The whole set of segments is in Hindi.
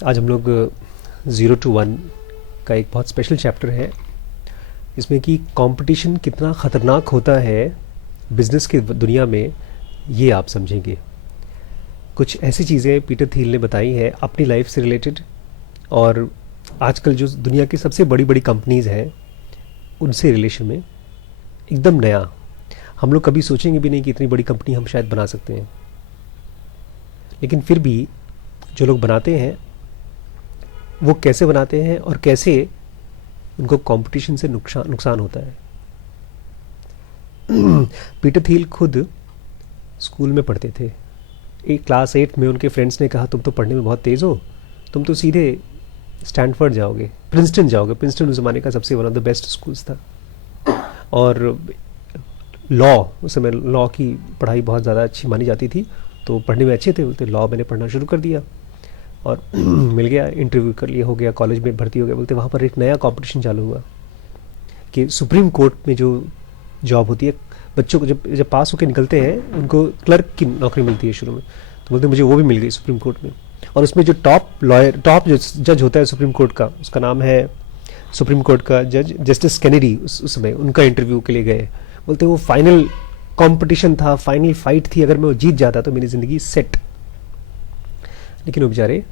आज हम लोग 0 to 1 का एक बहुत स्पेशल चैप्टर है, इसमें कि कंपटीशन कितना ख़तरनाक होता है बिजनेस की दुनिया में, ये आप समझेंगे। कुछ ऐसी चीज़ें पीटर थिल ने बताई हैं अपनी लाइफ से रिलेटेड, और आजकल जो दुनिया की सबसे बड़ी बड़ी कंपनीज़ हैं उनसे रिलेशन में एकदम नया। हम लोग कभी सोचेंगे भी नहीं कि इतनी बड़ी कंपनी हम शायद बना सकते हैं, लेकिन फिर भी जो लोग बनाते हैं वो कैसे बनाते हैं और कैसे उनको कंपटीशन से नुकसान होता है। पीटर थिल खुद स्कूल में पढ़ते थे। एक क्लास 8 में उनके फ्रेंड्स ने कहा, तुम तो पढ़ने में बहुत तेज़ हो, तुम तो सीधे स्टैनफोर्ड जाओगे, प्रिंसटन जाओगे। प्रिंसटन उस ज़माने का सबसे one of the best schools था। और लॉ, उस समय लॉ की पढ़ाई बहुत ज़्यादा अच्छी मानी जाती थी, तो पढ़ने में अच्छे थे। बोलते लॉ मैंने पढ़ना शुरू कर दिया और मिल गया, इंटरव्यू कर लिया, हो गया, कॉलेज में भर्ती हो गया। बोलते वहाँ पर एक नया कंपटीशन चालू हुआ कि सुप्रीम कोर्ट में जो जॉब होती है, बच्चों को जब पास होकर निकलते हैं उनको क्लर्क की नौकरी मिलती है शुरू में। तो बोलते मुझे वो भी मिल गई सुप्रीम कोर्ट में। और उसमें जो टॉप जो जज होता है सुप्रीम कोर्ट का, उसका नाम है सुप्रीम कोर्ट का जज जस्टिस कैनेडी। उस समय उनका इंटरव्यू के लिए गए। बोलते वो फाइनल कंपटीशन था, फाइनल फाइट थी, अगर मैं वो जीत जाता तो मेरी ज़िंदगी सेट। लेकिन वो बेचारे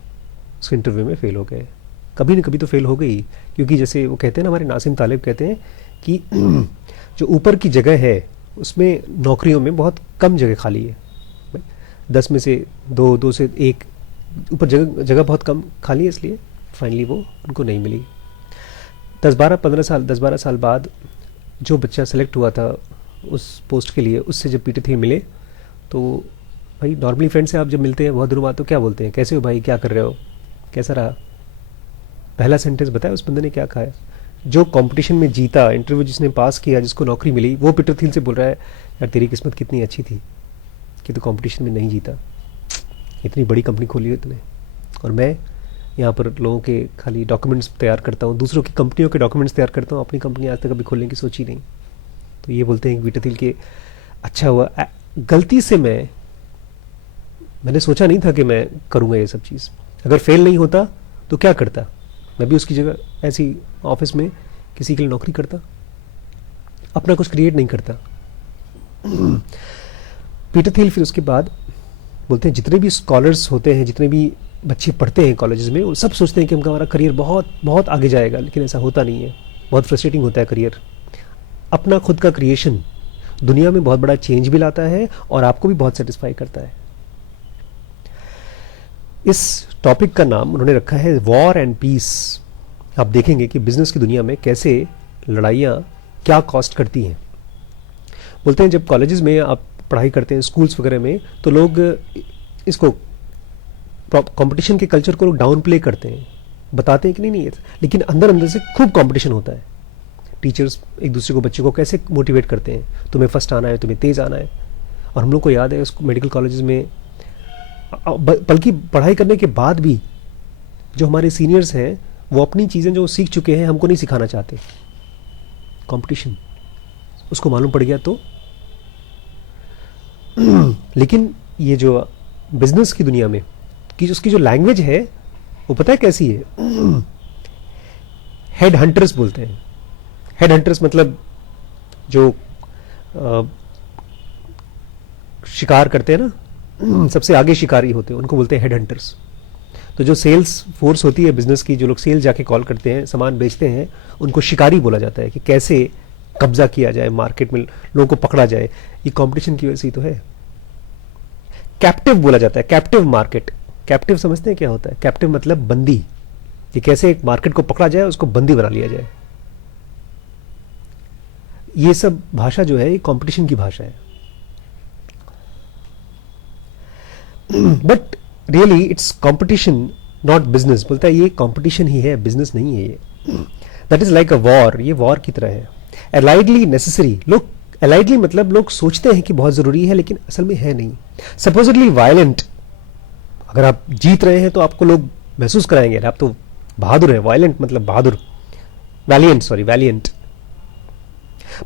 उस इंटरव्यू में फ़ेल हो गए। कभी न कभी तो फेल हो गई, क्योंकि जैसे वो कहते हैं ना, हमारे नासिम तालिब कहते हैं कि जो ऊपर की जगह है उसमें नौकरियों में बहुत कम जगह खाली है। 10 में से 2, 2 से 1 ऊपर जगह बहुत कम खाली है, इसलिए फाइनली वो उनको नहीं मिली। 10-12 साल बाद जो बच्चा सेलेक्ट हुआ था उस पोस्ट के लिए, उससे जब पीटर थिल मिले तो भाई नॉर्मली फ्रेंड से आप जब मिलते हैं बहुत दिनों बाद तो क्या बोलते हैं, कैसे हो भाई, क्या कर रहे हो, कैसा रहा। पहला सेंटेंस बताया उस बंदे ने क्या कहा है। जो कंपटीशन में जीता, इंटरव्यू जिसने पास किया, जिसको नौकरी मिली, वो पीटर थिल से बोल रहा है, यार तेरी किस्मत कितनी अच्छी थी कि तू कंपटीशन में नहीं जीता, इतनी बड़ी कंपनी खोली है तूने। और मैं यहाँ पर लोगों के खाली डॉक्यूमेंट्स तैयार करता हूँ, दूसरों की कंपनियों के डॉक्यूमेंट्स तैयार करता हूँ, अपनी कंपनी आज तक कभी खोलने की सोची नहीं। तो ये बोलते हैं पीटर थिल के, अच्छा हुआ गलती से मैंने सोचा नहीं था कि मैं करूँगा ये सब चीज़। अगर फेल नहीं होता तो क्या करता, मैं भी उसकी जगह ऐसी ऑफिस में किसी के लिए नौकरी करता, अपना कुछ क्रिएट नहीं करता। पीटर थिल फिर उसके बाद बोलते हैं, जितने भी स्कॉलर्स होते हैं, जितने भी बच्चे पढ़ते हैं कॉलेजेस में, वो सब सोचते हैं कि हमारा करियर बहुत बहुत आगे जाएगा, लेकिन ऐसा होता नहीं है। बहुत फ्रस्ट्रेटिंग होता है करियर। अपना खुद का क्रिएशन दुनिया में बहुत बड़ा चेंज भी लाता है और आपको भी बहुत सेटिस्फाई करता है। इस टॉपिक का नाम उन्होंने रखा है वॉर एंड पीस। आप देखेंगे कि बिजनेस की दुनिया में कैसे लड़ाइयाँ क्या कॉस्ट करती हैं। बोलते हैं जब कॉलेजेस में आप पढ़ाई करते हैं, स्कूल्स वगैरह में, तो लोग इसको कंपटीशन के कल्चर को लोग डाउन प्ले करते हैं, बताते हैं कि नहीं, लेकिन अंदर अंदर से खूब कंपटीशन होता है। टीचर्स एक दूसरे को, बच्चों को कैसे मोटिवेट करते हैं, तुम्हें फर्स्ट आना है, तुम्हें तेज़ आना है। और हम लोग को याद है मेडिकल कॉलेजेस में, बल्कि पढ़ाई करने के बाद भी जो हमारे सीनियर्स हैं वो अपनी चीज़ें जो सीख चुके हैं हमको नहीं सिखाना चाहते। कंपटीशन उसको मालूम पड़ गया तो लेकिन ये जो बिजनेस की दुनिया में कि उसकी जो लैंग्वेज है वो पता है कैसी है। हेड हंटर्स बोलते हैं। हेड हंटर्स मतलब जो शिकार करते हैं ना, सबसे आगे शिकारी होते हैं, उनको बोलते हैं हेड हंटर्स। तो जो सेल्स फोर्स होती है बिजनेस की, जो लोग सेल जाके कॉल करते हैं, सामान बेचते हैं, उनको शिकारी बोला जाता है, कि कैसे कब्जा किया जाए मार्केट में, लोगों को पकड़ा जाए। ये कंपटीशन की वजह से ही तो है। कैप्टिव बोला जाता है, कैप्टिव मार्केट। कैप्टिव समझते हैं क्या होता है? कैप्टिव मतलब बंदी, कि कैसे एक मार्केट को पकड़ा जाए, उसको बंदी बना लिया जाए। ये सब भाषा जो है ये कंपटीशन की भाषा है। But really it's competition not business. बोलता है ये कंपटीशन ही है, बिजनेस नहीं है ये। That is like a war, ये वॉर की तरह है। एलाइडली नेसेसरी, लोग एलाइडली मतलब लोग सोचते हैं कि बहुत जरूरी है, लेकिन असल में है नहीं। सपोजिटली वायलेंट, अगर आप जीत रहे हैं तो आपको लोग महसूस कराएंगे आप तो बहादुर है। वायलेंट मतलब बहादुर, वैलियंट।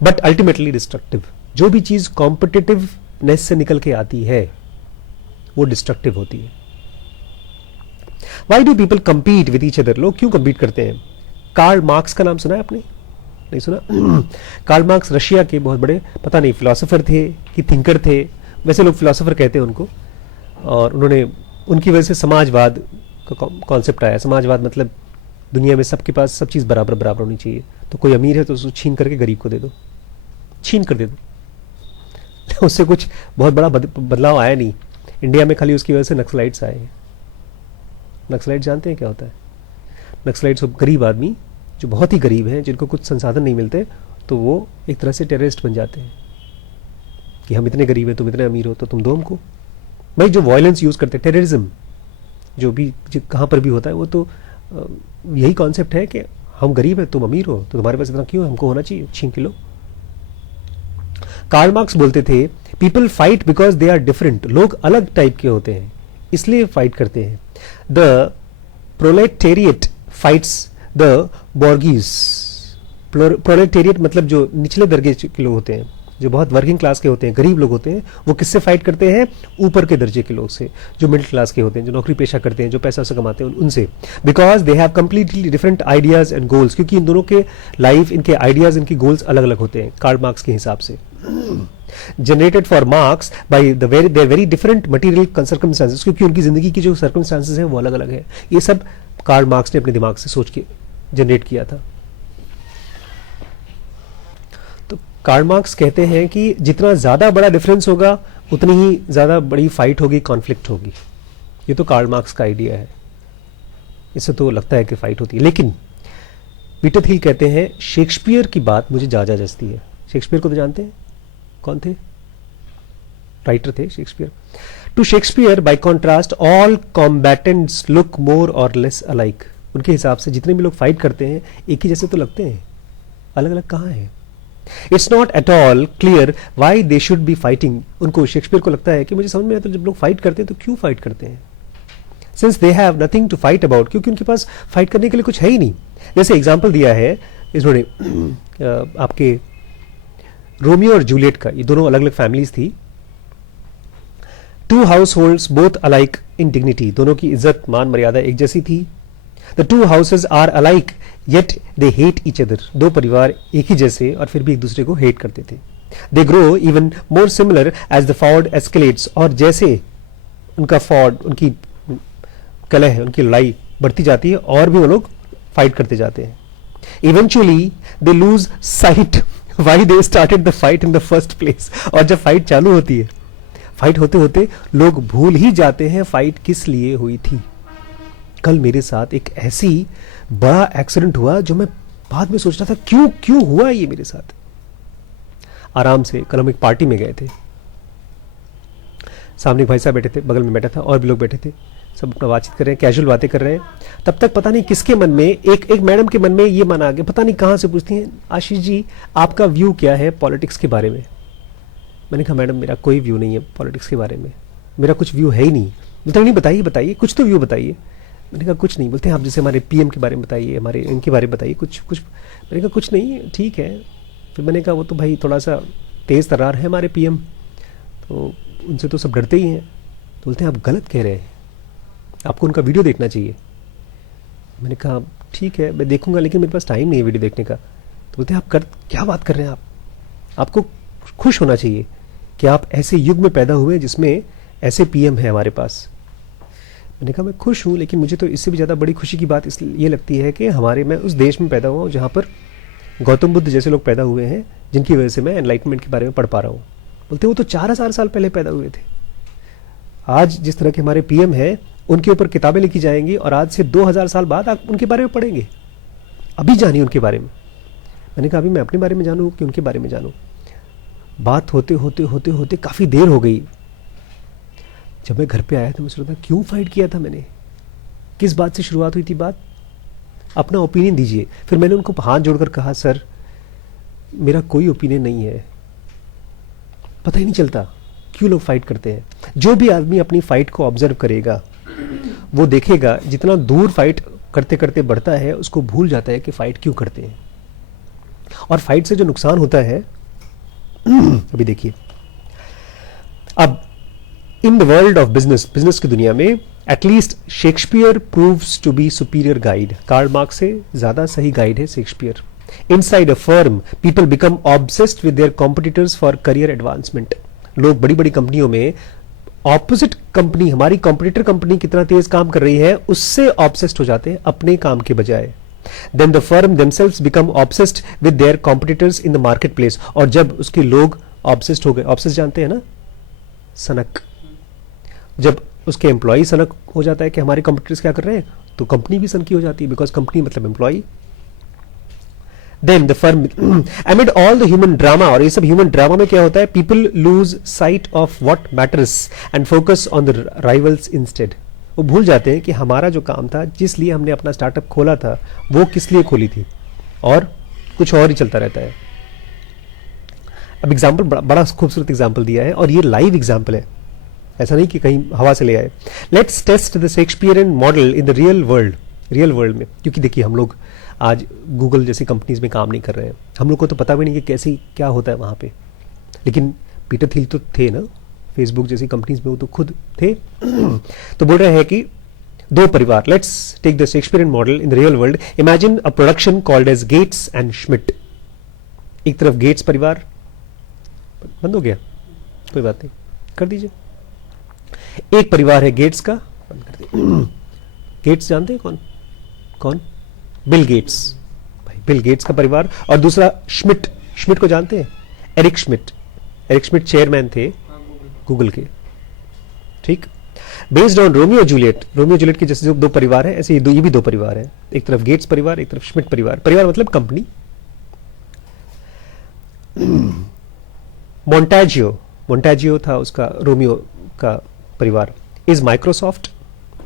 But ultimately destructive. जो भी चीज कॉम्पिटिटिवनेस से निकल के आती है वो डिस्ट्रक्टिव होती है। Why do people compete with each other? लोग क्यों compete करते हैं? कार्ल मार्क्स का नाम सुना है आपने? नहीं सुना? कार्ल मार्क्स रशिया के बहुत बड़े, पता नहीं फिलोसोफर थे कि थिंकर थे, वैसे लोग फिलोसोफर कहते हैं उनको, और उन्होंने, उनकी वजह से समाजवाद का कॉन्सेप्ट आया। समाजवाद मतलब दुनिया में सबके पास सब चीज़ बराबर बराबर होनी चाहिए, तो कोई अमीर है तो उसको छीन करके गरीब को दे दो, छीन कर दे दो। उससे कुछ बहुत बड़ा बदलाव आया नहीं। इंडिया में खाली उसकी वजह से नक्सलाइट्स आए हैं। नक्सलाइट जानते हैं क्या होता है? नक्सलाइट्स गरीब आदमी जो बहुत ही गरीब हैं, जिनको कुछ संसाधन नहीं मिलते, तो वो एक तरह से टेररिस्ट बन जाते हैं कि हम इतने गरीब हैं, तुम इतने अमीर हो, तो तुम दो हमको। भाई जो वायलेंस यूज़ करते हैं, टेररिज्म जो भी कहाँ पर भी होता है, वो तो यही कॉन्सेप्ट है कि हम गरीब हैं, तुम अमीर हो, तो तुम्हारे पास इतना क्यों, हमको होना चाहिए, छीन के लो। कार्ल मार्क्स बोलते थे people fight because they are different. लोग अलग टाइप के होते हैं इसलिए फाइट करते हैं। The proletariat fights the bourgeoisie. Proletariat मतलब जो निचले दर्जे के लोग होते हैं, जो बहुत वर्किंग क्लास के होते हैं, गरीब लोग होते हैं, वो किससे फाइट करते हैं? ऊपर के दर्जे के लोग से, जो मिडिल क्लास के होते हैं, जो नौकरी पेशा करते हैं, जो पैसा से कमाते हैं, उनसे। Because they have completely different ideas and goals, क्योंकि इन दोनों के लाइफ, इनके आइडियाज, इनकी गोल्स अलग अलग होते हैं कार्ल मार्क्स के हिसाब से। Generated for marks by the very different material circumstances, क्योंकि उनकी जिंदगी की जो सर्कमस्टांसेस है वो अलग अलग है। ये सब कार्ल मार्क्स ने अपने दिमाग से सोच के जनरेट किया था। तो कार्ल मार्क्स कहते हैं कि जितना ज्यादा बड़ा डिफरेंस होगा उतनी ही ज्यादा बड़ी फाइट होगी, कॉन्फ्लिक्ट होगी। ये तो कार्ल मार्क्स का आइडिया है। इससे तो लगता है कि फाइट होती है, लेकिन पीटर थिल कहते हैं शेक्सपियर की बात मुझे ज्यादा जचती है। शेक्सपियर को तो जानते हैं, कौन थे? राइटर थे Shakespeare. To Shakespeare by contrast all combatants look more or less alike. उनके हिसाब से जितने भी लोग फाइट करते हैं एक ही जैसे तो लगते हैं, अलग अलग कहाँ हैं? It's not at all clear why they should be fighting. उनको, शेक्सपियर को लगता है कि मुझे समझ में आता है जब लोग फाइट करते हैं तो क्यों फाइट करते हैं? Since they have nothing to fight about, क्योंकि उनके पास फाइट करने के लिए कुछ है ही नहीं। जैसे एग्जाम्पल दिया है इन्होंने आपके रोमियो और जूलियट का। ये दोनों अलग अलग फैमिलीज थी। Two households both alike in dignity. दोनों की इज्जत, मान, मर्यादा एक जैसी थी। The two houses are alike yet they hate each other. दो परिवार एक ही जैसे और फिर भी एक दूसरे को हेट करते थे। They grow even more similar as the feud escalates. और जैसे उनका फॉर्ड, उनकी कलह, उनकी लड़ाई बढ़ती जाती है और भी वो लोग फाइट करते जाते हैं। Eventually they lose sight why they started the fight in the first place. और जब फाइट चालू होती है, फाइट होते होते लोग भूल ही जाते हैं फाइट किस लिए हुई थी। कल मेरे साथ एक ऐसी बड़ा एक्सीडेंट हुआ जो मैं बाद में सोच रहा था क्यों क्यों हुआ ये मेरे साथ। आराम से कल हम एक पार्टी में गए थे, सामने एक भाई साहब बैठे थे, बगल में बैठा था और भी लोग बैठे थे, सब अपना बातचीत कर रहे हैं, कैजुअल बातें कर रहे हैं। तब तक पता नहीं किसके मन में, एक मैडम के मन में ये मन आ गया, पता नहीं कहाँ से पूछती हैं, आशीष जी आपका व्यू क्या है पॉलिटिक्स के बारे में? मैंने कहा मैडम मेरा कोई व्यू नहीं है पॉलिटिक्स के बारे में, मेरा कुछ व्यू है ही नहीं। बोलते नहीं, बताइए बताइए कुछ तो व्यू बताइए। मैंने कहा कुछ नहीं। बोलते हैं आप जैसे हमारे पीएम के बारे में बताइए, हमारे इनके बारे में बताइए कुछ कुछ। मैंने कहा कुछ नहीं, ठीक है। फिर मैंने कहा वो तो भाई थोड़ा सा तेज़ तर्रार है हमारे पीएम, तो उनसे तो सब डरते ही हैं। तो बोलते हैं आप गलत कह रहे हैं, आपको उनका वीडियो देखना चाहिए। मैंने कहा ठीक है मैं देखूंगा, लेकिन मेरे पास टाइम नहीं है वीडियो देखने का। तो बोलते हैं आप क्या बात कर रहे हैं, आपको खुश होना चाहिए कि आप ऐसे युग में पैदा हुए जिसमें ऐसे पीएम है हमारे पास। मैंने कहा मैं खुश हूँ, लेकिन मुझे तो इससे भी ज़्यादा बड़ी खुशी की बात इसलिए ये लगती है कि मैं उस देश में पैदा हुआ हूँ जहाँ पर गौतम बुद्ध जैसे लोग पैदा हुए हैं, जिनकी वजह से मैं एनलाइटमेंट के बारे में पढ़ पा रहा हूँ। बोलते वो तो 4000 साल पहले पैदा हुए थे। आज जिस तरह के हमारे पीएम हैं उनके ऊपर किताबें लिखी जाएंगी और आज से 2000 साल बाद आप उनके बारे में पढ़ेंगे। अभी जानिए उनके बारे में। मैंने कहा अभी मैं अपने बारे में जानूँ कि उनके बारे में जानूँ। बात होते होते होते होते काफ़ी देर हो गई। जब मैं घर पे आया तो मैं सोच रहा था क्यों फाइट किया था मैंने, किस बात से शुरुआत हुई थी बात, अपना ओपिनियन दीजिए। फिर मैंने उनको हाथ जोड़कर कहा सर मेरा कोई ओपिनियन नहीं है, पता ही नहीं चलता क्यों लोग फाइट करते हैं। जो भी आदमी अपनी फाइट को ऑब्जर्व करेगा वो देखेगा जितना दूर फाइट करते करते बढ़ता है उसको भूल जाता है कि फाइट क्यों करते हैं। और फाइट से जो नुकसान होता है अभी देखिए, अब in the world of business की दुनिया में at least Shakespeare proves to be superior guide. Karl Marx से ज्यादा सही गाइड है Shakespeare. Inside a firm people become obsessed with their competitors for career advancement. लोग बड़ी बड़ी कंपनियों में ऑपोजिट कंपनी, हमारी कॉम्पिटिटर कंपनी कितना तेज काम कर रही है, उससे ऑब्सेस्ड हो जाते हैं अपने काम के बजाय. Then the firm themselves become obsessed with their competitors in the marketplace. और जब उसके लोग ऑब्सेस्ड हो गए, ऑब्सेस्ड जानते हैं ना, सनक. जब उसके एम्प्लॉय सनक हो जाता है कि हमारे कॉम्पिटिटर्स क्या कर रहे हैं, तो कंपनी भी सनकी हो जाती है, बिकॉज कंपनी मतलब employ. Then the firm amid all the human drama, और ये सब ह्यूमन ड्रामा में क्या होता है, people lose sight of what matters and focus on the rivals instead. वो भूल जाते हैं कि हमारा जो काम था, जिस लिए हमने अपना स्टार्टअप खोला था, वो किस लिए खोली थी, और कुछ और ही चलता रहता है. अब एग्जाम्पल बड़ा खूबसूरत एग्जाम्पल दिया है, और ये लाइव एग्जाम्पल है, ऐसा नहीं कि कहीं हवा से ले आए. Let's test the Shakespearean model in the real world. Real world में, क्योंकि देखिए हम लोग आज गूगल जैसी कंपनीज में काम नहीं कर रहे हैं, हम लोग को तो पता भी नहीं कि कैसी क्या होता है वहाँ पे. लेकिन पीटर थिल तो थे ना, फेसबुक जैसी कंपनीज में वो तो खुद थे. तो बोल रहे हैं कि दो परिवार. Let's take the Shakespearean model in the real world. Imagine a production called as Gates and Schmidt. एक तरफ गेट्स परिवार, बंद हो गया, कोई बात नहीं, कर दीजिए. एक परिवार है गेट्स का, बंद कर दीजिए. गेट्स जानते हैं कौन कौन? बिल गेट्स, भाई बिल गेट्स का परिवार. और दूसरा श्मिट. श्मिट को जानते हैं? Eric Schmidt. Eric Schmidt chairman थे गूगल के. ठीक. Based on Romeo Juliet. Romeo Juliet के जैसे जो दो परिवार है, ऐसे ये भी दो परिवार है. एक तरफ गेट्स परिवार, एक तरफ श्मिट परिवार. परिवार मतलब कंपनी. मोंटाजियो, मोंटाजियो था उसका, रोमियो का परिवार. Is Microsoft.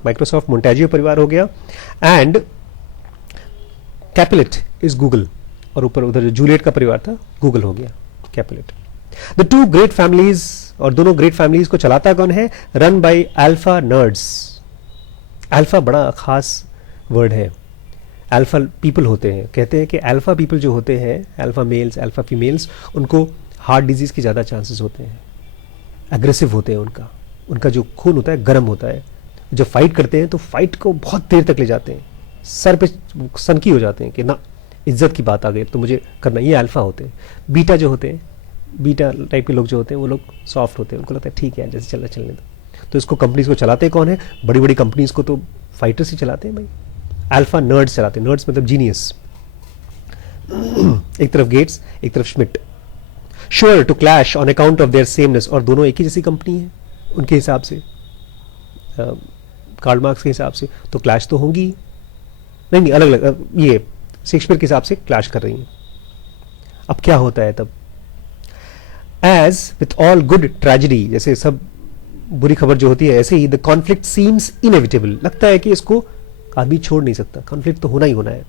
माइक्रोसॉफ्ट मोंटाजियो परिवार हो गया. And Capulet is Google. और ऊपर उधर जूलियट का परिवार था, गूगल हो गया कैपिलेट. द टू ग्रेट फैमिलीज, और दोनों ग्रेट फैमिलीज को चलाता कौन है? Run by alpha nerds. Alpha बड़ा खास वर्ड है. अल्फा पीपल होते हैं, कहते हैं कि अल्फा पीपल जो होते हैं, अल्फा मेल्स अल्फा फीमेल्स, उनको हार्ट डिजीज के ज्यादा चांसेस होते हैं. एग्रेसिव होते हैं, उनका जो खून होता है गर्म होता है. जब फाइट करते हैं तो फाइट को बहुत देर तक ले जाते हैं, सर पे सनकी हो जाते हैं कि ना इज्जत की बात आ गई तो मुझे करना. ये अल्फा होते हैं. बीटा जो होते हैं, बीटा टाइप के लोग जो होते हैं, वो लोग सॉफ्ट होते हैं, उनको लगता है ठीक है जैसे चलना चलने दो. तो इसको कंपनीज को चलाते कौन है? बड़ी बड़ी कंपनीज को तो फाइटर्स ही चलाते हैं भाई. अल्फा नर्ड्स चलाते हैं. नर्ड्स मतलब जीनियस. एक तरफ गेट्स, एक तरफ Schmidt. Sure to clash on account of their sameness. और दोनों एक ही जैसी कंपनी है उनके हिसाब से, कार्ल मार्क्स के हिसाब से, तो क्लैश तो होंगी. नहीं अलग अलग, ये शेक्सपियर के हिसाब से क्लैश कर रही हैं. अब क्या होता है तब? As with all good tragedy, जैसे सब बुरी खबर जो होती है, ऐसे ही द कॉन्फ्लिक्ट सीम्स इनएविटेबल. लगता है कि इसको आदमी छोड़ नहीं सकता, कॉन्फ्लिक्ट तो होना ही होना है.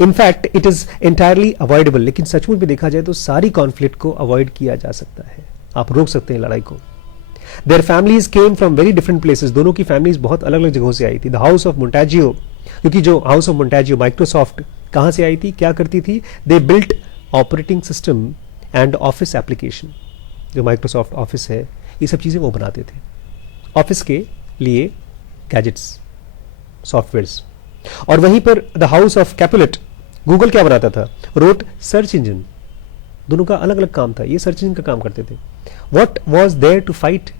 In fact it is entirely avoidable. लेकिन सचमुच में देखा जाए तो सारी कॉन्फ्लिक्ट को अवॉइड किया जा सकता है, आप रोक सकते हैं लड़ाई को. Their families came from very different places. दोनों की फैमिलीज बहुत अलग अलग जगहों से आई थी. द हाउस ऑफ मोंटाजियो, क्योंकि जो हाउस ऑफ मोंटाजियो माइक्रोसॉफ्ट कहां से आई थी, क्या करती थी? They built operating system and office application. जो माइक्रोसॉफ्ट ऑफिस है, ये सब चीजें वो बनाते थे ऑफिस के लिए, गैजेट्स, सॉफ्टवेयर्स. और वहीं पर the house of Capulet, Google क्या बनाता था? Wrote search engine. दोनों का अलग अलग काम था. ये सर्च इंजन का काम करते थे. What was there to fight?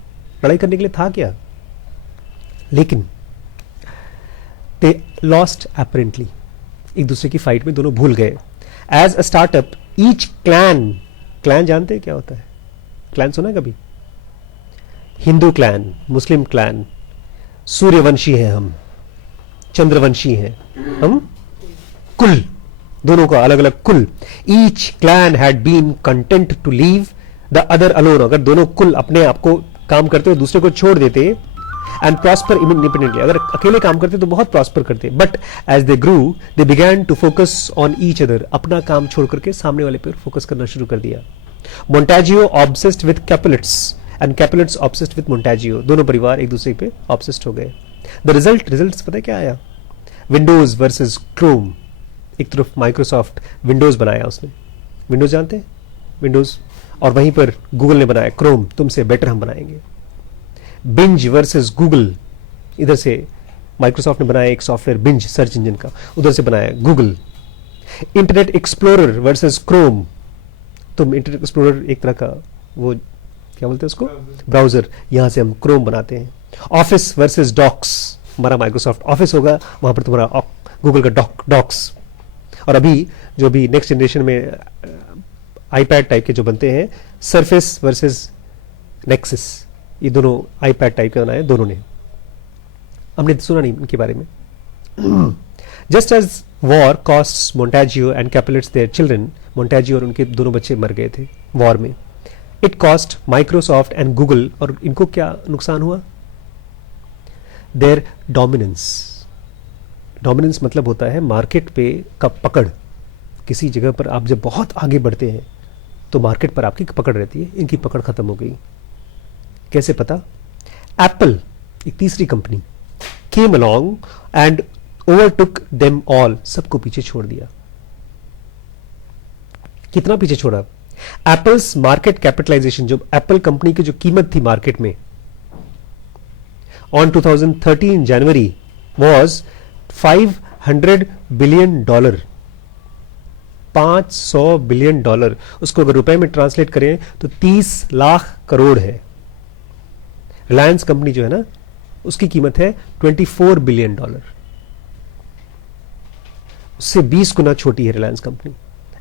लड़ाई करने के लिए था क्या? लेकिन दे लॉस्ट अपरेंटली. एक दूसरे की फाइट में दोनों भूल गए. As a startup each clan. Clan जानते हैं क्या होता है? क्लैन सुना है कभी? हिंदू क्लैन, मुस्लिम क्लैन, सूर्यवंशी हैं हम, चंद्रवंशी हैं हम, कुल, दोनों का अलग अलग कुल. Each clan had been content to leave the other alone. अगर दोनों कुल अपने आप को काम करते हुए दूसरे को छोड़ देते, एंड प्रॉस्पर इंडिपेंडेंटली, अगर अकेले काम करते तो बहुत प्रॉस्पर करते. But as they grew they began to focus on each other. अपना काम छोड़ करके सामने वाले पर फोकस करना शुरू कर दिया. Montague obsessed with Capulets and Capulets obsessed with Montague. दोनों परिवार एक दूसरे पे ऑब्सेस्ड हो गए. द रिजल्ट पता है क्या आया? Windows versus Chrome. एक तरफ माइक्रोसॉफ्ट विंडोज बनाया उसने, विंडोज जानते हैं? विंडोज. और वहीं पर गूगल ने बनाया क्रोम, तुमसे बेटर हम बनाएंगे. Binge versus Google. इधर से माइक्रोसॉफ्ट ने बनाया एक सॉफ्टवेयर बिंज सर्च इंजन का, उधर से बनाया Google. Internet explorer versus Chrome, तुम इंटरनेट एक्सप्लोरर एक तरह का वो क्या बोलते हैं उसको, ब्राउजर, यहां से हम क्रोम बनाते हैं। ऑफिस वर्सेस डॉक्स, हमारा माइक्रोसॉफ्ट ऑफिस होगा, वहां पर तुम्हारा गूगल का डॉक्स। और अभी जो भी नेक्स्ट जनरेशन में आईपैड टाइप के जो बनते हैं, सरफेस वर्सेस नेक्सस, ये दोनों आईपैड टाइप के बनाए दोनों ने, हमने सुना नहीं इनके बारे में। Just as war cost Montague and Capulets their children, Montague और उनके दोनों बच्चे मर गए थे वॉर में। It cost Microsoft and Google, और इनको क्या नुकसान हुआ, देयर डोमिनेंस। डोमिनेंस मतलब होता है मार्केट पे का पकड़। किसी जगह पर आप जब बहुत आगे बढ़ते हैं तो मार्केट पर आपकी पकड़ रहती है, इनकी पकड़ खत्म हो गई। कैसे पता? एप्पल, एक तीसरी company, came along and overtook them all, सबको पीछे छोड़ दिया। कितना पीछे छोड़ा? एप्पल्स मार्केट कैपिटलाइजेशन, जो एप्पल कंपनी की जो कीमत थी मार्केट में on 2013 January was $500 billion, $500 billion. उसको अगर रुपए में ट्रांसलेट करें तो 30 लाख करोड़ है। रिलायंस कंपनी जो है ना, उसकी कीमत है $24 बिलियन, उससे 20 गुना छोटी है रिलायंस कंपनी।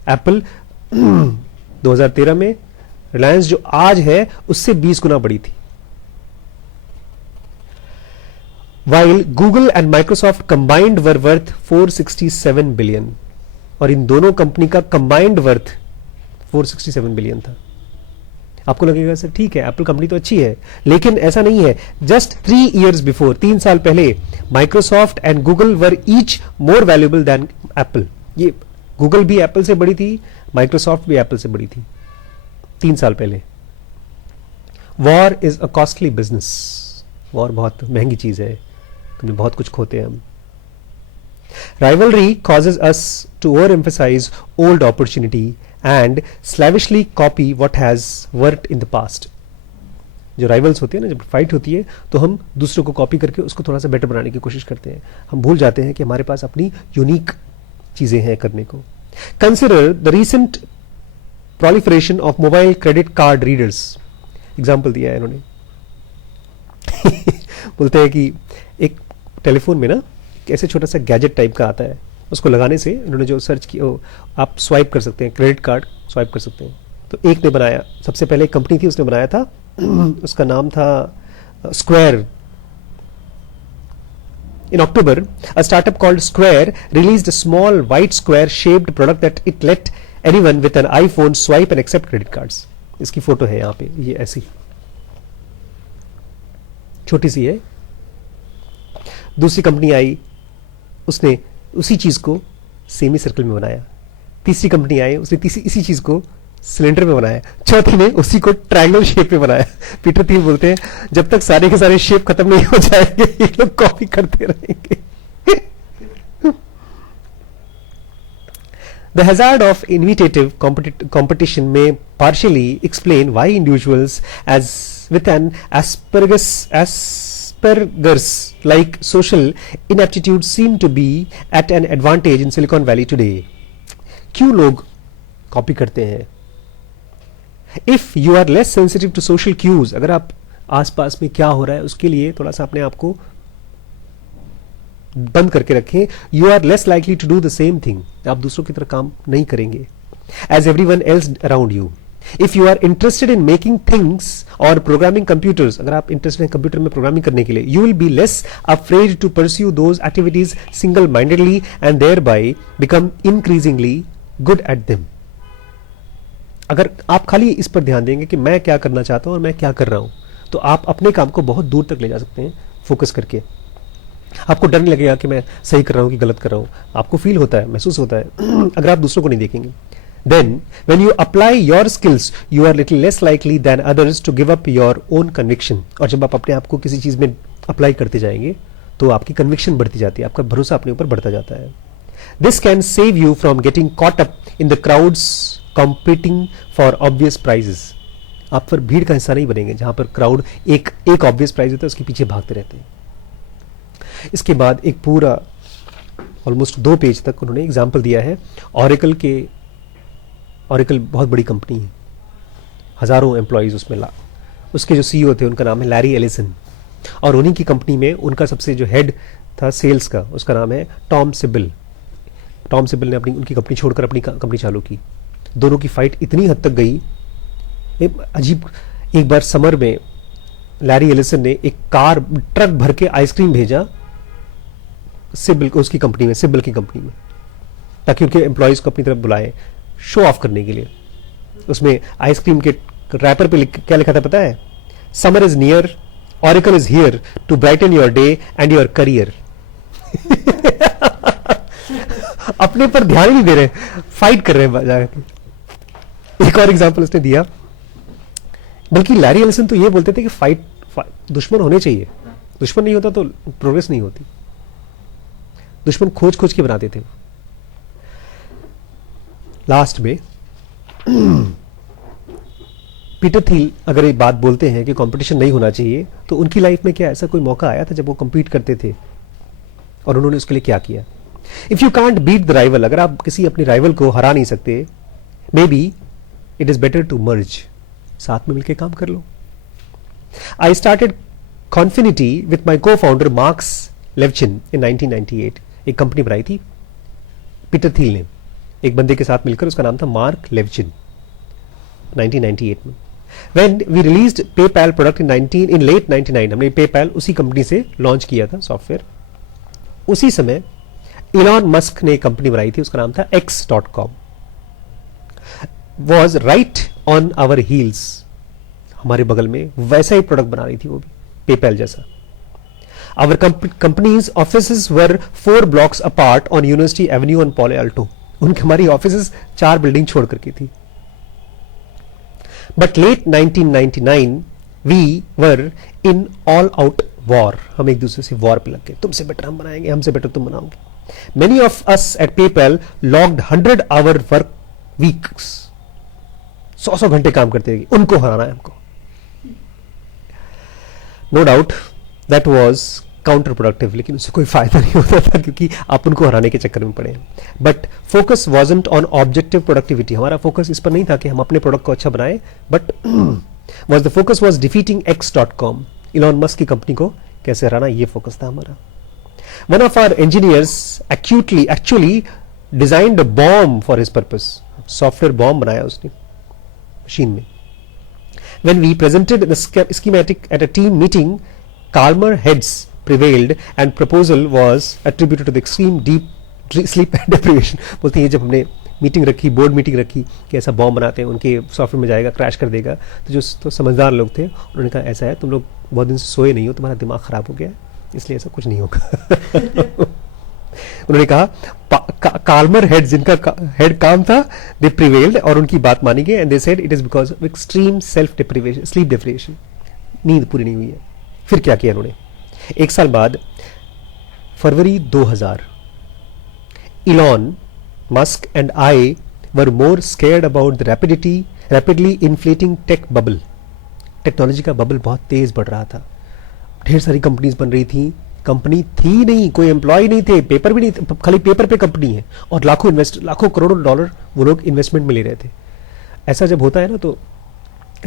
एप्पल 2013 में, रिलायंस जो आज है उससे 20 गुना बड़ी थी। While Google and Microsoft combined were worth 467 billion, और इन दोनों कंपनी का कंबाइंड वर्थ 467 बिलियन था। आपको लगेगा सर ठीक है, एप्पल कंपनी तो अच्छी है, लेकिन ऐसा नहीं है। जस्ट 3 years बिफोर, 3 साल पहले, Microsoft and Google were each more valuable then Apple. ये गूगल भी एप्पल से बड़ी थी, माइक्रोसॉफ्ट भी एप्पल से बड़ी थी 3 साल पहले। War is a costly business, war बहुत महंगी चीज है, कभी बहुत कुछ खोते हैं हम। Rivalry causes us to overemphasize old opportunity and slavishly copy what has worked in the past. जो राइवल्स होते हैं ना, जब फाइट होती है तो हम दूसरों को कॉपी करके उसको थोड़ा सा बेटर बनाने की कोशिश करते हैं। हम भूल जाते हैं कि हमारे पास अपनी यूनिक चीजें हैं करने को। Consider the recent proliferation of mobile credit card readers. Example दिया है इन्होंने। बोलते हैं कि एक टेलीफोन में ना ऐसे छोटा सा गैजेट टाइप का आता है, उसको लगाने से इन्होंने जो सर्च किया, आप स्वाइप कर सकते हैं, क्रेडिट कार्ड स्वाइप कर सकते हैं। तो एक ने बनाया, सबसे पहले एक कंपनी थी उसने बनाया था, उसका नाम था square. In October, a startup called Square released a small white square shaped product that it let anyone with an iPhone swipe and accept credit cards. इसकी फोटो है यहाँ पे, ये ऐसी छोटी सी है। दूसरी कंपनी आई, उसने उसी चीज को सेमी सर्कल में बनाया। तीसरी कंपनी आई, उसने इसी चीज को सिलेंडर में बनाया। चौथी ने उसी को ट्रायंगल शेप में बनाया। पीटर थियल बोलते हैं जब तक सारे के सारे शेप खत्म नहीं हो जाएंगे ये लोग कॉपी करते रहेंगे। The hazard of inevitable competition may partially explain why individuals as with an Asperger's-like social inaptitude seem to be at an advantage in Silicon Valley today. क्यों लोग कॉपी करते हैं? If you are less sensitive to social cues, अगर आप आसपास में क्या हो रहा है उसके लिए थोड़ा सा अपने आप को बंद करके रखें, you are less likely to do the same thing. आप दूसरों की तरह काम नहीं करेंगे as everyone else around you. If you are interested in making things or programming computers, अगर आप इंटरेस्टेड हैं कंप्यूटर में प्रोग्रामिंग करने के लिए, you will be less afraid to pursue those activities single mindedly and thereby become increasingly good at them. अगर आप खाली इस पर ध्यान देंगे कि मैं क्या करना चाहता हूं और मैं क्या कर रहा हूं, तो आप अपने काम को बहुत दूर तक ले जा सकते हैं फोकस करके। आपको डर नहीं लगेगा कि मैं सही कर रहा हूं कि गलत कर रहा हूं, आपको फील होता है, महसूस होता है। अगर आप दूसरों को नहीं देखेंगे, then when you apply your skills you are little less likely than others to give up your own conviction. और जब आप अपने आप को किसी चीज में अप्लाई करते जाएंगे तो आपकी कन्विक्शन बढ़ती जाती है, आपका भरोसा अपने ऊपर बढ़ता जाता है। This can save you from getting caught up in the crowds competing for obvious prizes. आप पर भीड़ का हिस्सा नहीं बनेंगे जहां पर क्राउड एक ऑब्वियस प्राइज होता है उसके पीछे भागते रहते हैं। इसके बाद एक पूरा ऑलमोस्ट 2 पेज तक उन्होंने एग्जाम्पल दिया है ऑरेकल बहुत बड़ी कंपनी है, हज़ारों एम्प्लॉयज़ उसमें उसके जो सीईओ थे उनका नाम है लैरी एलिसन, और उन्हीं की कंपनी में उनका सबसे जो हेड था सेल्स का, उसका नाम है टॉम सिबिल। टॉम सिबिल ने उनकी कंपनी छोड़कर अपनी कंपनी चालू की। दोनों की फाइट इतनी हद तक गई, अजीब। एक बार समर में लैरी एलिसन ने एक ट्रक भर के आइसक्रीम भेजा सिबिल को, उसकी कंपनी में, सिबिल की कंपनी में, ताकि उनके एम्प्लॉयज को अपनी तरफ बुलाए शो ऑफ करने के लिए। उसमें आइसक्रीम के रैपर पे क्या लिखा था पता है? Summer is near, Oracle is here to brighten your day and your career. अपने पर ध्यान ही नहीं दे रहे, फाइट कर रहे हैं जाकर। एक और एग्जांपल उसने दिया, बल्कि लैरी एलिसन तो ये बोलते थे कि फाइट दुश्मन होने चाहिए, दुश्मन नहीं होता तो प्रोग्रेस नहीं होती। दुश्मन खोज खोज के बनाते थे। लास्ट में पीटर थिल अगर एक बात बोलते हैं कि कंपटीशन नहीं होना चाहिए, तो उनकी लाइफ में क्या ऐसा कोई मौका आया था जब वो compete करते थे और उन्होंने उसके लिए क्या किया? If you can't beat the rival, अगर आप किसी अपने राइवल को हरा नहीं सकते, may be it is better to merge, साथ में मिलकर काम कर लो। I started Confinity with my co founder marks Levchin इन 1998। एक कंपनी बनाई थी पीटर थिल ने एक बंदे के साथ मिलकर, उसका नाम था मार्क लेवचिन, 1998 में। When we released PayPal product in late 99, हमने PayPal उसी कंपनी से लॉन्च किया था सॉफ्टवेयर। उसी समय इलॉन मस्क ने एक कंपनी बनाई थी, उसका नाम था X.com, was right on our heels, हमारे बगल में वैसा ही प्रोडक्ट बना रही थी वो भी, PayPal जैसा। Our company's offices were 4 blocks apart on University Avenue on Palo Alto। उनकी हमारी ऑफिसेस 4 बिल्डिंग छोड़ करके थी। But late 1999 we were in all out war, हम एक दूसरे से वॉर पे लग गए, तुमसे बेटर हम बनाएंगे, हमसे बेटर तुम बनाओगे। Many of us at PayPal logged 100-hour work weeks, 100 घंटे काम करते थे, उनको हराना है हमको। No doubt that was counter productive, लेकिन उससे कोई फायदा नहीं होता था क्योंकि आप उनको हराने के चक्कर में पड़े। But focus wasn't on objective productivity, हमारा फोकस इस पर नहीं था कि हम अपने प्रोडक्ट को अच्छा बनाए, but was the focus was defeating X.com, Elon Musk की कंपनी को कैसे हराना, ये फोकस था हमारा। One of our engineers actually designed a bomb for his purpose, software bomb बनाया उसने मशीन में। When we presented the schematic at a team meeting, calmer heads prevailed and proposal was attributed to the extreme deep sleep deprivation। बोलते हैं जब हमने मीटिंग रखी, बोर्ड मीटिंग रखी कि ऐसा बॉम्ब बनाते हैं, उनके सॉफ्टवेयर में जाएगा, क्रैश कर देगा, तो जो तो समझदार लोग थे उन्होंने कहा ऐसा है, तुम लोग बहुत दिन से सोए नहीं हो, तुम्हारा दिमाग खराब हो गया है, इसलिए ऐसा कुछ नहीं होगा। उन्होंने कहा काल्मर हेड, जिनका हेड काम था, दे प्रिवेल्ड, और उनकी बात मानी गई, and they said it is because of extreme self deprivation, sleep deprivation, नींद पूरी नहीं हुई है। फिर क्या किया उन्होंने? एक साल बाद फरवरी 2000, Elon Musk and I were more scared about the rapidly inflating tech bubble. Technology का बबल बहुत तेज बढ़ रहा था, ढेर सारी कंपनीज बन रही थी, कंपनी थी नहीं, कोई एम्प्लॉय नहीं थे, पेपर भी नहीं, खाली पेपर पे कंपनी है, और लाखों करोड़ों डॉलर वो लोग इन्वेस्टमेंट में ले रहे थे। ऐसा जब होता है ना, तो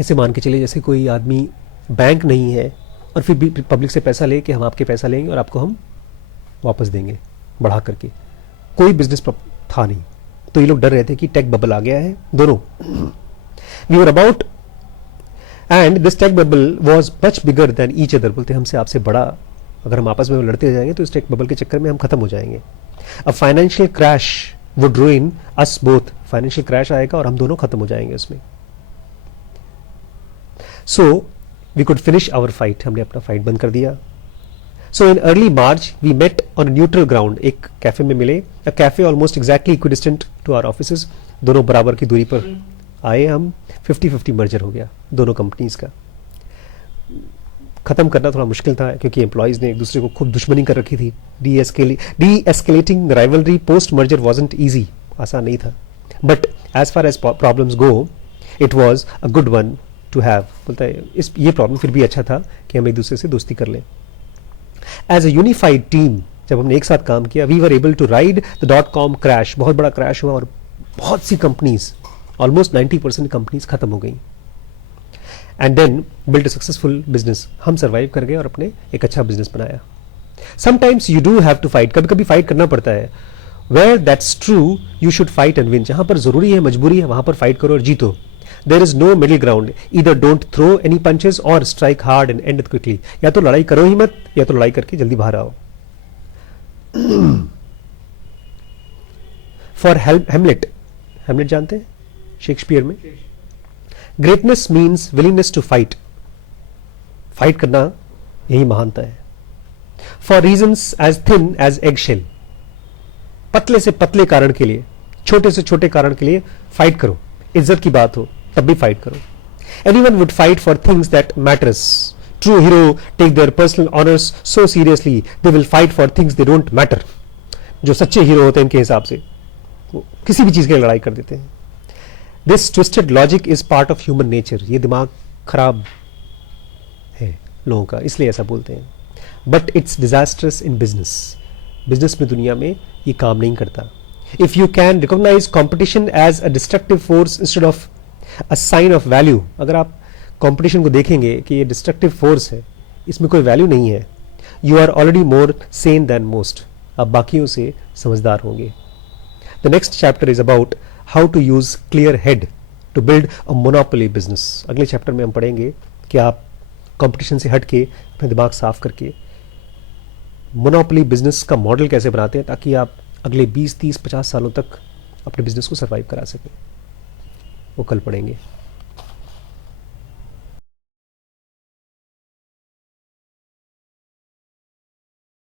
ऐसे मान के चलिए जैसे कोई आदमी बैंक नहीं है और फिर भी पब्लिक से पैसा ले कि हम आपके पैसा लेंगे और आपको हम वापस देंगे बढ़ा करके, कोई बिजनेस था नहीं, तो ये लोग डर रहे थे कि टेक बबल आ गया है दोनों। We were about and this tech bubble was much bigger than each other, बोलते हमसे आपसे बड़ा, अगर हम आपस में लड़ते जाएंगे तो इस टेक बबल के चक्कर में हम खत्म हो जाएंगे। A financial crash would ruin us both, financial crash आएगा और हम दोनों खत्म हो जाएंगे उसमें। So we could finish our fight, हमने अपना फाइट बंद कर दिया। So in early March we met on neutral ground, एक कैफे में मिले, a cafe almost exactly equidistant to our offices, दोनों बराबर की दूरी पर आए हम, 50-50 मर्जर हो गया दोनों कंपनीज का। खत्म करना थोड़ा मुश्किल था क्योंकि एम्प्लॉयज ने एक दूसरे को खूब दुश्मनी कर रखी थी। Deescalating the rivalry post merger wasn't easy, आसान नहीं था, but as far as problems go it was a good one to have. बोलता है ये प्रॉब्लम फिर भी अच्छा था कि हम एक दूसरे से दोस्ती कर लें। एज अ यूनिफाइड टीम जब हमने एक साथ काम किया, we were able to ride the .com crash, बहुत बड़ा क्रैश हुआ और बहुत सी कंपनीज, ऑलमोस्ट 90% कंपनीज खत्म हो गई, and then build a successful business. हम सर्वाइव कर गए और अपने एक अच्छा बिजनेस बनाया। Sometimes you do have to fight, कभी कभी फाइट करना पड़ता है। Where that's true you should fight and win, जहां पर जरूरी है, मजबूरी है, वहां पर फाइट करो और जीतो। There is no middle ground, either don't throw any punches और strike hard and end it quickly. या तो लड़ाई करो ही मत, या तो लड़ाई करके जल्दी बाहर आओ। फॉर हेमलेट, हेमलेट जानते हैं शेक्सपियर में, greatness means willingness to fight, fight करना यही महानता है। For reasons as thin as egg shell, पतले से पतले कारण के लिए, छोटे से छोटे कारण के लिए फाइट करो। इज्जत की बात हो तब भी फाइट करो। Anyone would fight for things that matters. True hero take their personal honours so seriously they will fight for things they don't matter. जो सच्चे हीरो होते हैं इनके हिसाब से वो किसी भी चीज के लिए लड़ाई कर देते हैं। This twisted logic is part of human nature, ये दिमाग खराब है लोगों का, इसलिए ऐसा बोलते हैं। But it's disasters in business, business में, दुनिया में ये काम नहीं करता। If you can recognise competition as a destructive force instead of a sign of value, अगर आप कंपटीशन को देखेंगे कि ये डिस्ट्रक्टिव फोर्स है, इसमें कोई वैल्यू नहीं है, you are already more sane than most, आप बाकियों से समझदार होंगे। The next chapter is about how to use clear head to build a monopoly business. अगले चैप्टर में हम पढ़ेंगे कि आप कंपटीशन से हट के अपने दिमाग साफ करके मोनोपोली बिजनेस का मॉडल कैसे बनाते हैं, ताकि आप अगले 20, 30, 50 सालों तक अपने बिजनेस को सर्वाइव करा सकें। वो कल पढ़ेंगे।